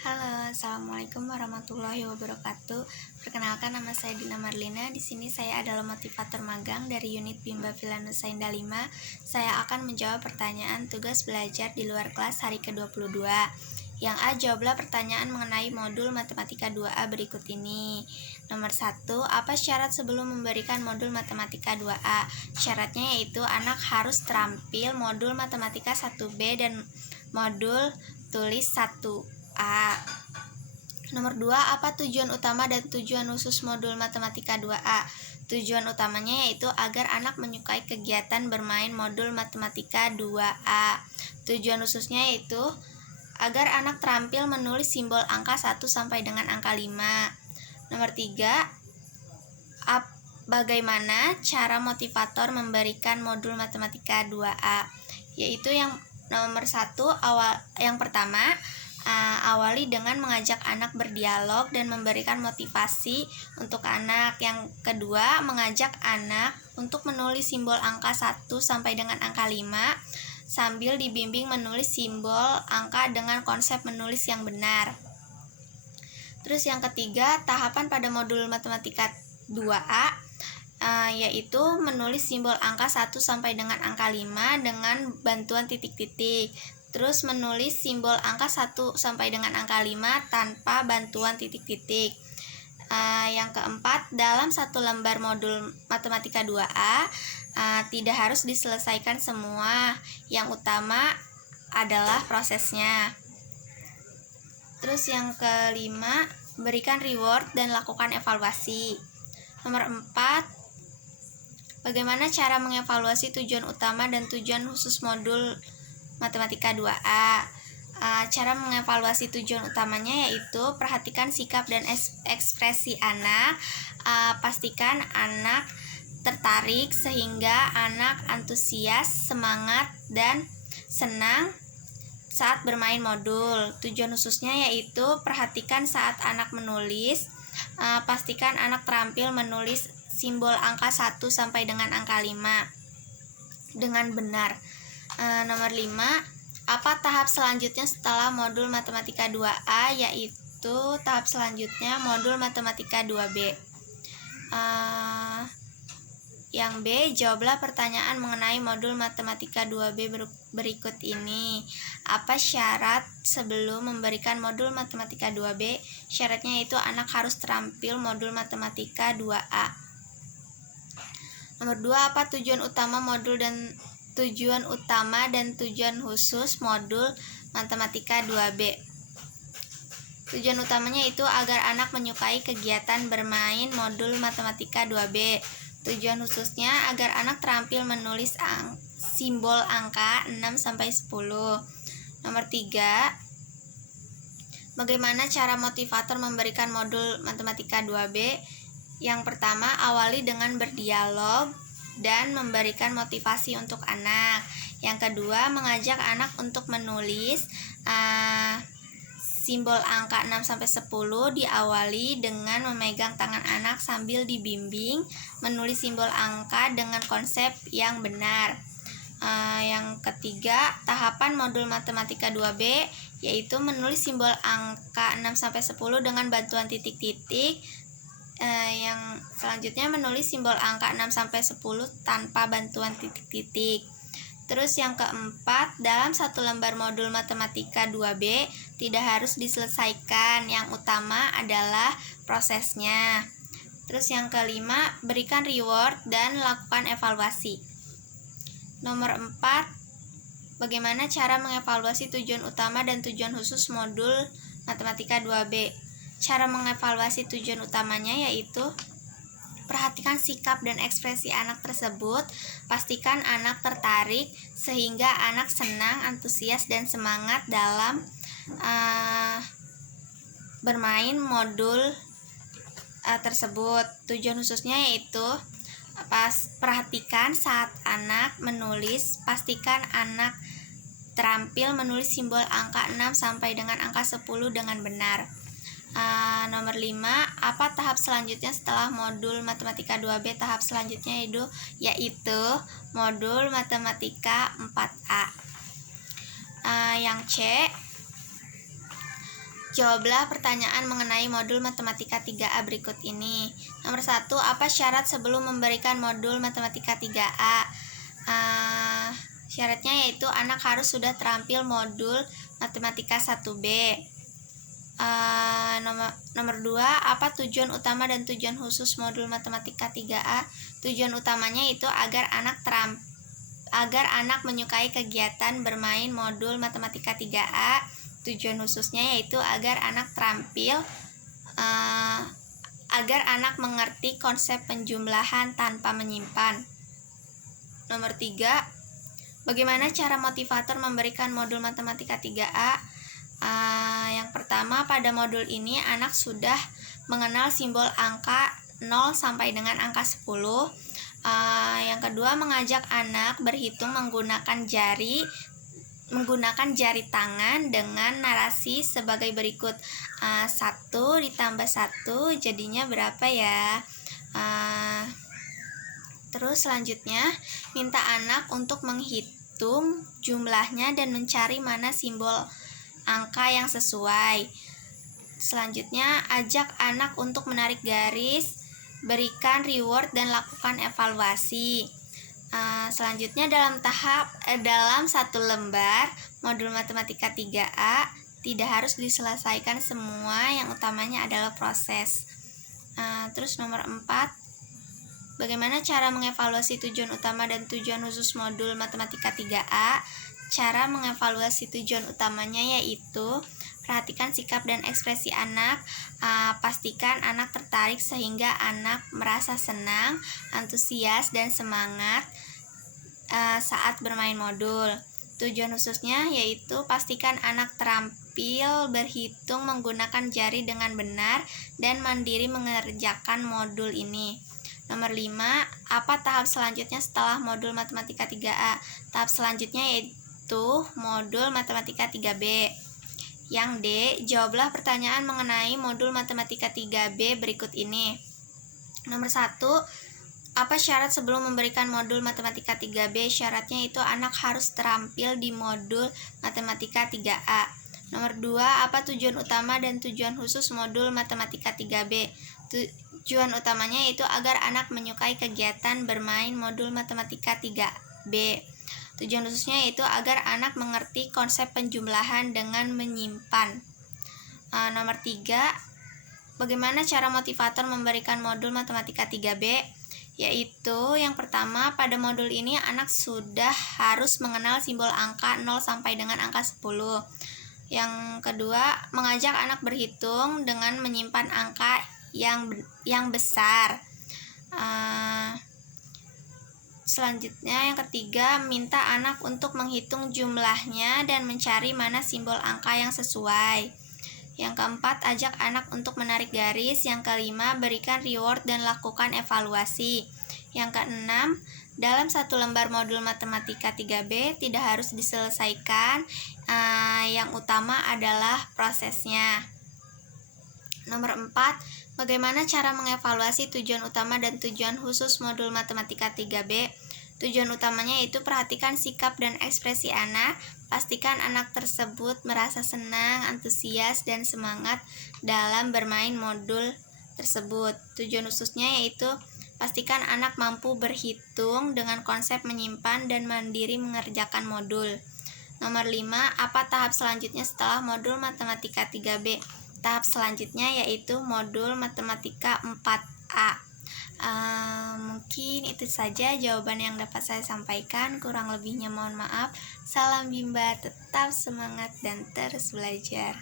Halo, assalamualaikum warahmatullahi wabarakatuh. Perkenalkan, nama saya Dina Marlina. Di sini saya adalah motivator magang dari unit Bimba Vilanusa Indah 5. Saya akan menjawab pertanyaan tugas belajar di luar kelas hari ke-22. Yang A, jawablah pertanyaan mengenai modul Matematika 2A berikut ini. Nomor 1, apa syarat sebelum memberikan modul Matematika 2A? Syaratnya yaitu anak harus terampil modul Matematika 1B dan modul tulis 1A. Nomor 2, apa tujuan utama dan tujuan khusus modul Matematika 2A? Tujuan utamanya yaitu agar anak menyukai kegiatan bermain modul Matematika 2A. Tujuan khususnya yaitu agar anak terampil menulis simbol angka 1 sampai dengan angka 5. Nomor 3, bagaimana cara motivator memberikan modul Matematika 2A? Yaitu yang nomor 1, yang pertama, awali dengan mengajak anak berdialog dan memberikan motivasi untuk anak. Yang kedua, mengajak anak untuk menulis simbol angka 1 sampai dengan angka 5 sambil dibimbing menulis simbol angka dengan konsep menulis yang benar. Terus yang ketiga, tahapan pada modul Matematika 2A yaitu menulis simbol angka 1 sampai dengan angka 5 dengan bantuan titik-titik. Terus menulis simbol angka 1 sampai dengan angka 5 tanpa bantuan titik-titik. Yang keempat, dalam satu lembar modul Matematika 2A tidak harus diselesaikan semua. Yang utama adalah prosesnya. Terus yang kelima, berikan reward dan lakukan evaluasi. Nomor 4, bagaimana cara mengevaluasi tujuan utama dan tujuan khusus modul Matematika 2A? Cara mengevaluasi tujuan utamanya yaitu perhatikan sikap dan ekspresi anak, pastikan anak tertarik sehingga anak antusias, semangat, dan senang saat bermain modul. Tujuan khususnya yaitu perhatikan saat anak menulis, pastikan anak terampil menulis simbol angka 1 sampai dengan angka 5 dengan benar. Nomor 5, apa tahap selanjutnya setelah modul Matematika 2A? Yaitu tahap selanjutnya modul Matematika 2B. Yang B, jawablah pertanyaan mengenai modul Matematika 2B berikut ini. Apa syarat sebelum memberikan modul Matematika 2B? Syaratnya itu anak harus terampil modul Matematika 2A. Nomor 2, apa tujuan utama dan tujuan khusus modul Matematika 2B? Tujuan utamanya itu agar anak menyukai kegiatan bermain modul Matematika 2B. Tujuan khususnya agar anak terampil menulis simbol angka 6 sampai 10. Nomor 3, bagaimana cara motivator memberikan modul Matematika 2B? Yang pertama, awali dengan berdialog dan memberikan motivasi untuk anak. Yang kedua, mengajak anak untuk menulis simbol angka 6 sampai 10 diawali dengan memegang tangan anak sambil dibimbing menulis simbol angka dengan konsep yang benar. Yang ketiga, tahapan modul Matematika 2B yaitu menulis simbol angka 6 sampai 10 dengan bantuan titik-titik. Yang selanjutnya menulis simbol angka 6 sampai 10 tanpa bantuan titik-titik. Terus yang keempat, dalam satu lembar modul Matematika 2B tidak harus diselesaikan, yang utama adalah prosesnya. Terus yang kelima, berikan reward dan lakukan evaluasi. Nomor 4, bagaimana cara mengevaluasi tujuan utama dan tujuan khusus modul Matematika 2B? Cara mengevaluasi tujuan utamanya yaitu perhatikan sikap dan ekspresi anak tersebut, pastikan anak tertarik sehingga anak senang, antusias, dan semangat dalam bermain modul tersebut. Tujuan khususnya yaitu perhatikan saat anak menulis, pastikan anak terampil menulis simbol angka 6 sampai dengan angka 10 dengan benar. Nomor 5, apa tahap selanjutnya setelah modul Matematika 2B? Tahap selanjutnya yaitu modul Matematika 4A. Yang C, Jawablah pertanyaan mengenai modul matematika 3A berikut ini. Nomor 1, apa syarat sebelum memberikan modul matematika 3A? Syaratnya yaitu anak harus sudah terampil modul matematika 1B. Nomor 2, apa tujuan utama dan tujuan khusus modul matematika 3A? Tujuan utamanya itu agar anak menyukai kegiatan bermain modul matematika 3A. Tujuan khususnya yaitu agar anak agar anak mengerti konsep penjumlahan tanpa menyimpan. Nomor 3, bagaimana cara motivator memberikan modul matematika 3A? Yang pertama, pada modul ini anak sudah mengenal simbol angka 0 sampai dengan angka 10. Yang kedua, mengajak anak berhitung menggunakan jari tangan dengan narasi sebagai berikut. 1 ditambah 1 jadinya berapa ya? Terus selanjutnya, minta anak untuk menghitung jumlahnya dan mencari mana simbol angka yang sesuai. Selanjutnya, ajak anak untuk menarik garis, berikan reward dan lakukan evaluasi. Selanjutnya, dalam satu lembar modul matematika 3A tidak harus diselesaikan semua, yang utamanya adalah proses. Terus nomor 4, bagaimana cara mengevaluasi tujuan utama dan tujuan khusus modul matematika 3A? Cara mengevaluasi tujuan utamanya yaitu perhatikan sikap dan ekspresi anak, pastikan anak tertarik sehingga anak merasa senang, antusias, dan semangat saat bermain modul. Tujuan khususnya yaitu pastikan anak terampil berhitung menggunakan jari dengan benar dan mandiri mengerjakan modul ini. Nomor 5, apa tahap selanjutnya setelah modul matematika 3A? Tahap selanjutnya yaitu modul matematika 3B. Yang D, jawablah pertanyaan mengenai modul matematika 3B berikut ini. Nomor 1, apa syarat sebelum memberikan modul matematika 3B? Syaratnya itu anak harus terampil di modul matematika 3A. Nomor 2, apa tujuan utama dan tujuan khusus modul matematika 3B? Tujuan utamanya yaitu agar anak menyukai kegiatan bermain modul matematika 3B. Tujuan khususnya yaitu agar anak mengerti konsep penjumlahan dengan menyimpan. Nomor 3, bagaimana cara motivator memberikan modul matematika 3B? Yaitu yang pertama, pada modul ini anak sudah harus mengenal simbol angka 0 sampai dengan angka 10. Yang kedua, mengajak anak berhitung dengan menyimpan angka yang besar. Selanjutnya yang ketiga, minta anak untuk menghitung jumlahnya dan mencari mana simbol angka yang sesuai. Yang keempat, ajak anak untuk menarik garis. Yang kelima, berikan reward dan lakukan evaluasi. Yang keenam, dalam satu lembar modul matematika 3B tidak harus diselesaikan, yang utama adalah prosesnya. Nomor 4, bagaimana cara mengevaluasi tujuan utama dan tujuan khusus modul matematika 3B? Tujuan utamanya yaitu perhatikan sikap dan ekspresi anak, pastikan anak tersebut merasa senang, antusias, dan semangat dalam bermain modul tersebut. Tujuan khususnya yaitu pastikan anak mampu berhitung dengan konsep menyimpan dan mandiri mengerjakan modul. Nomor 5, apa tahap selanjutnya setelah modul matematika 3B? Tahap selanjutnya yaitu modul matematika 4A. Mungkin itu saja jawaban yang dapat saya sampaikan. Kurang lebihnya mohon maaf. Salam Bimba, tetap semangat dan terus belajar.